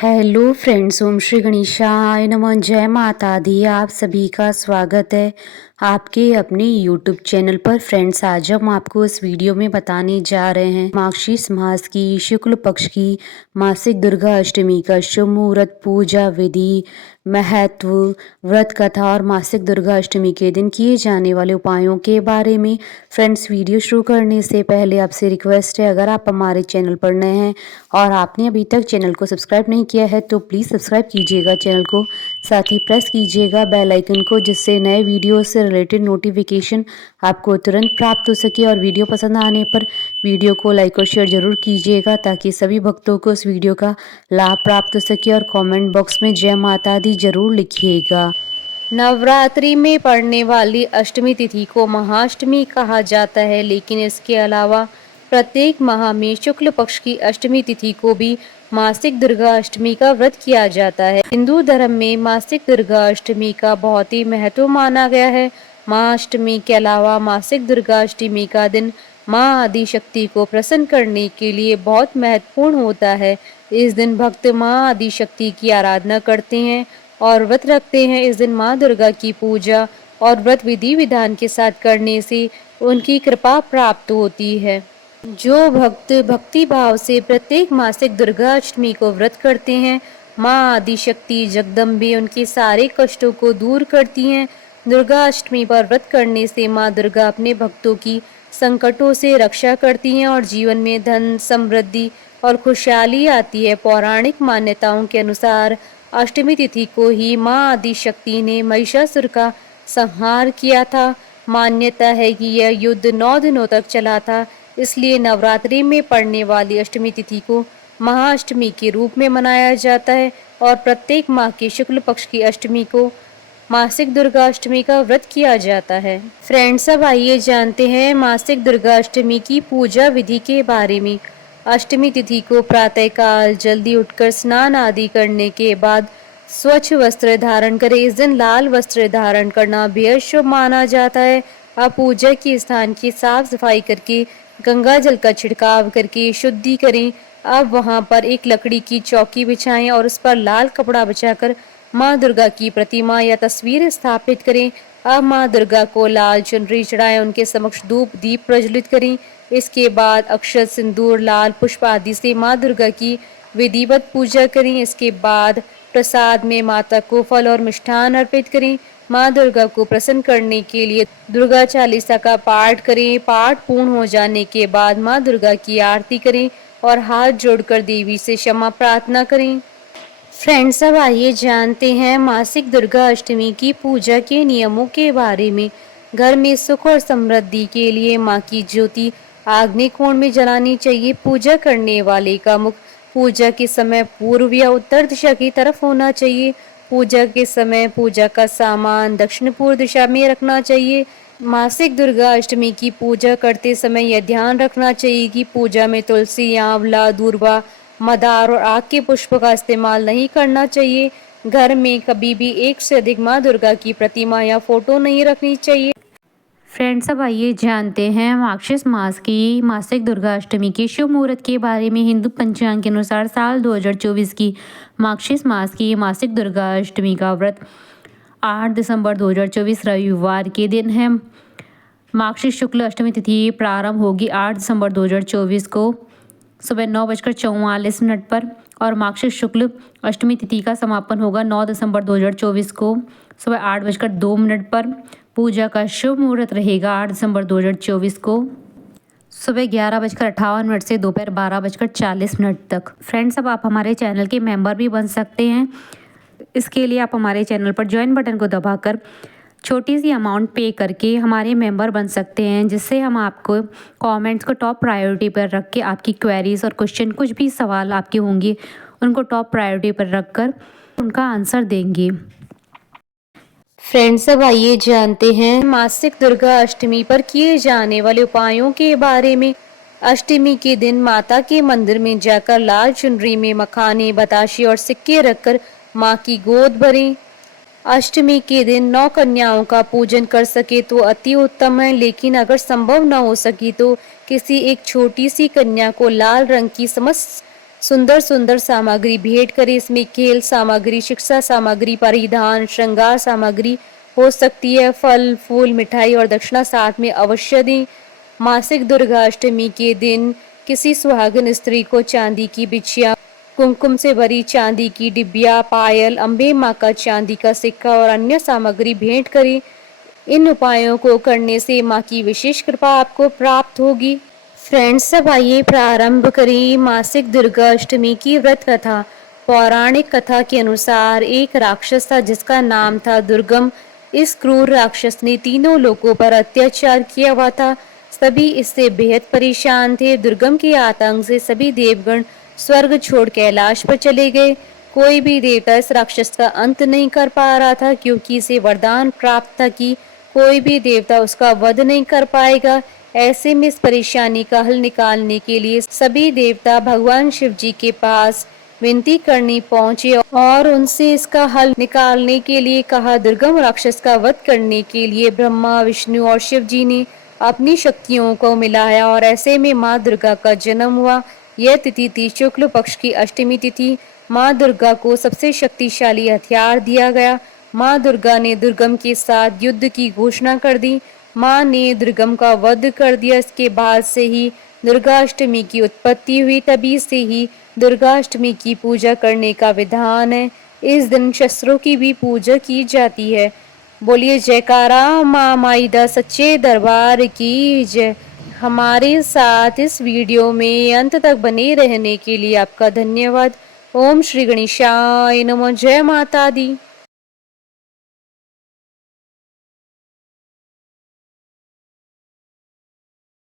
Hello friends, ओम श्री गणेशाय नमः। जय माता दी। आप सभी का स्वागत है आपके अपने यूट्यूब चैनल पर। फ्रेंड्स, आज हम आपको इस वीडियो में बताने जा रहे हैं मार्गशीर्ष मास की शुक्ल पक्ष की मासिक दुर्गा अष्टमी का शुभ मुहूर्त, पूजा विधि, महत्व, व्रत कथा और मासिक दुर्गा अष्टमी के दिन किए जाने वाले उपायों के बारे में। फ्रेंड्स, वीडियो शुरू करने से पहले आपसे रिक्वेस्ट है, अगर आप हमारे चैनल पर नए हैं और आपने अभी तक चैनल को सब्सक्राइब नहीं किया है तो प्लीज़ सब्सक्राइब कीजिएगा चैनल को, साथ ही प्रेस कीजिएगा बेल आइकन को, जिससे नए वीडियो से रिलेटेड नोटिफिकेशन आपको तुरंत प्राप्त हो सके। और वीडियो पसंद आने पर वीडियो को लाइक और शेयर जरूर कीजिएगा ताकि सभी भक्तों को इस वीडियो का लाभ प्राप्त हो सके। और कमेंट बॉक्स में जय माता दी जरूर लिखिएगा। नवरात्रि में पड़ने वाली अष्टमी तिथि को महाअष्टमी कहा जाता है, लेकिन इसके अलावा प्रत्येक माह में शुक्ल पक्ष की अष्टमी तिथि को भी मासिक दुर्गा अष्टमी का व्रत किया जाता है। हिंदू धर्म में मासिक दुर्गा अष्टमी का बहुत ही महत्व माना गया है। महाअष्टमी के अलावा मासिक दुर्गा अष्टमी का दिन माँ आदि शक्ति को प्रसन्न करने के लिए बहुत महत्वपूर्ण होता है। इस दिन भक्त माँ आदि शक्ति की आराधना करते हैं और व्रत रखते हैं। इस दिन माँ दुर्गा की पूजा और व्रत विधि विधान के साथ करने से उनकी कृपा प्राप्त होती है। जो भक्त भक्ति भाव से प्रत्येक मासिक दुर्गा अष्टमी को व्रत करते हैं, माँ आदि शक्ति जगदम्बे उनके सारे कष्टों को दूर करती हैं। दुर्गा अष्टमी पर व्रत करने से माँ दुर्गा अपने भक्तों की संकटों से रक्षा करती हैं और जीवन में धन, समृद्धि और खुशहाली आती है। पौराणिक मान्यताओं के अनुसार अष्टमी तिथि को ही माँ आदि शक्ति ने महिषासुर का संहार किया था। मान्यता है कि यह युद्ध 9 दिनों तक चला था, इसलिए नवरात्रि में पड़ने वाली अष्टमी तिथि को महाअष्टमी के रूप में मनाया जाता है और प्रत्येक माह के शुक्ल पक्ष की अष्टमी को मासिक दुर्गा अष्टमी का व्रत किया जाता है। फ्रेंड्स, अब आइए जानते हैं मासिक दुर्गा अष्टमी की पूजा विधि के बारे में। अष्टमी तिथि को प्रातःकाल जल्दी उठकर स्नान आदि करने के बाद स्वच्छ वस्त्र धारण करें। इस दिन लाल वस्त्र धारण करना बेहद शुभ माना जाता है। आप पूजा के स्थान की साफ सफाई करके गंगा जल का छिड़काव करके शुद्धि करें। अब वहां पर एक लकड़ी की चौकी बिछाएं और उस पर लाल कपड़ा बिछाकर माँ दुर्गा की प्रतिमा या तस्वीर स्थापित करें। अब माँ दुर्गा को लाल चुनरी चढ़ाएं, उनके समक्ष धूप दीप प्रज्वलित करें। इसके बाद अक्षत, सिंदूर, लाल पुष्प आदि से माँ दुर्गा की विधिवत पूजा करें। इसके बाद प्रसाद में माता को फल और मिष्ठान अर्पित करें। माँ दुर्गा को प्रसन्न करने के लिए दुर्गा चालीसा का पाठ करें। पाठ पूर्ण हो जाने के बाद माँ दुर्गा की आरती करें और हाथ जोड़कर देवी से क्षमा प्रार्थना करें। फ्रेंड्स, अब आइए जानते हैं मासिक दुर्गा अष्टमी की पूजा के नियमों के बारे में। घर में सुख और समृद्धि के लिए माँ की ज्योति आग्नेय कोण में जलानी चाहिए। पूजा करने वाले का मुख पूजा के समय पूर्व या उत्तर दिशा की तरफ होना चाहिए। पूजा के समय पूजा का सामान दक्षिण पूर्व दिशा में रखना चाहिए। मासिक दुर्गा अष्टमी की पूजा करते समय यह ध्यान रखना चाहिए कि पूजा में तुलसी, आंवला, दूर्वा, मदार और आग के पुष्प का इस्तेमाल नहीं करना चाहिए। घर में कभी भी एक से अधिक माँ दुर्गा की प्रतिमा या फोटो नहीं रखनी चाहिए। फ्रेंड्स, अब आइए जानते हैं मार्गशीर्ष मास की मासिक दुर्गा अष्टमी के शुभ मुहूर्त के बारे में। हिंदू पंचांग के अनुसार साल 2024 की मार्गशीर्ष मास की मासिक दुर्गा अष्टमी का व्रत 8 दिसंबर 2024 रविवार के दिन है। मार्गशीर्ष शुक्ल अष्टमी तिथि प्रारंभ होगी 8 दिसंबर 2024 को सुबह 9:44 पर और मार्गशीर्ष शुक्ल अष्टमी तिथि का समापन होगा 9 दिसंबर 2024 को सुबह 8:02 पर। पूजा का शुभ मुहूर्त रहेगा 8 दिसंबर 2024 को सुबह 11:58 से दोपहर 12:40 तक। फ्रेंड्स, अब आप हमारे चैनल के मेंबर भी बन सकते हैं। इसके लिए आप हमारे चैनल पर ज्वाइन बटन को दबाकर छोटी सी अमाउंट पे करके हमारे मेंबर बन सकते हैं, जिससे हम आपको कमेंट्स को टॉप प्रायोरिटी पर रख के आपकी क्वेरीज और क्वेश्चन, कुछ भी सवाल आपके होंगे उनको टॉप प्रायोरिटी पर रखकर उनका आंसर देंगे। फ्रेंड्स, अब आइए जानते हैं मासिक दुर्गा अष्टमी पर किए जाने वाले उपायों के बारे में। अष्टमी के दिन माता के मंदिर में जाकर लाल चुनरी में मखाने, बताशे और सिक्के रखकर माँ की गोद भरें। अष्टमी के दिन 9 कन्याओं का पूजन कर सके तो अति उत्तम है, लेकिन अगर संभव न हो सकी तो किसी एक छोटी सी कन्या को लाल रंग की समस्त सुंदर सुंदर सामग्री भेंट करें। इसमें खेल सामग्री, शिक्षा सामग्री, परिधान, श्रृंगार सामग्री हो सकती है। फल, फूल, मिठाई और दक्षिणा साथ में अवश्य दें। मासिक दुर्गा अष्टमी के दिन किसी सुहागिन स्त्री को चांदी की बिछिया, कुमकुम से भरी चांदी की डिबिया, पायल, अम्बे माँ का चांदी का सिक्का और अन्य सामग्री भेंट करें। इन उपायों को करने से माँ की विशेष कृपा आपको प्राप्त होगी। फ्रेंड्स, अब आइए प्रारंभ करें मासिक दुर्गा अष्टमी की व्रत कथा। पौराणिक कथा के अनुसार एक राक्षस था जिसका नाम था दुर्गम। इस क्रूर राक्षस ने तीनों लोगों पर अत्याचार किया हुआ था। सभी इससे बेहद परेशान थे। दुर्गम के आतंक से सभी देवगण स्वर्ग छोड़ कैलाश पर चले गए। कोई भी देवता इस राक्षस का अंत नहीं कर पा रहा था, क्योंकि इसे वरदान प्राप्त था कि कोई भी देवता उसका वध नहीं कर पाएगा। ऐसे में इस परेशानी का हल निकालने के लिए सभी देवता भगवान शिव जी के पास विनती करने पहुंचे और उनसे इसका हल निकालने के लिए कहा। दुर्गम राक्षस का वध करने के लिए ब्रह्मा, विष्णु और शिव जी ने अपनी शक्तियों को मिलाया और ऐसे में माँ दुर्गा का जन्म हुआ। यह तिथि थी शुक्ल पक्ष की अष्टमी तिथि। माँ दुर्गा को सबसे शक्तिशाली हथियार दिया गया। माँ दुर्गा ने दुर्गम के साथ युद्ध की घोषणा कर दी। माँ ने दुर्गम का वध कर दिया। इसके बाद से ही दुर्गाष्टमी की उत्पत्ति हुई। तभी से ही दुर्गाष्टमी की पूजा करने का विधान है। इस दिन शस्त्रों की भी पूजा की जाती है। बोलिए जयकारा माँ माईदा सच्चे दरबार की जय। हमारे साथ इस वीडियो में अंत तक बने रहने के लिए आपका धन्यवाद। ओम श्री गणेशाय नमः। जय माता दी।